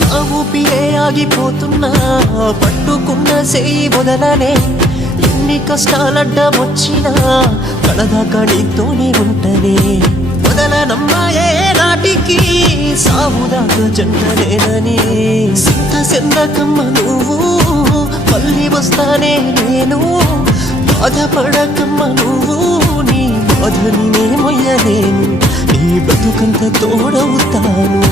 నా ఊపిరే ఆగిపోతున్నా పట్టుకున్న సేయి వదలనే ఎన్ని కష్టాలడ్డమొచ్చినా కడదాకా నీతోనే ఉంటనే వదలనమ్మాయే నాటికి సావుదాకా జంటనేనని సింత సెందకమ్మ నువ్వు మళ్ళీ వస్తానే నేను బాధపడకమ్మ నువ్వు నీ బాధని నే మొయ్యలేను నీ బతుకంత తోడవుతాను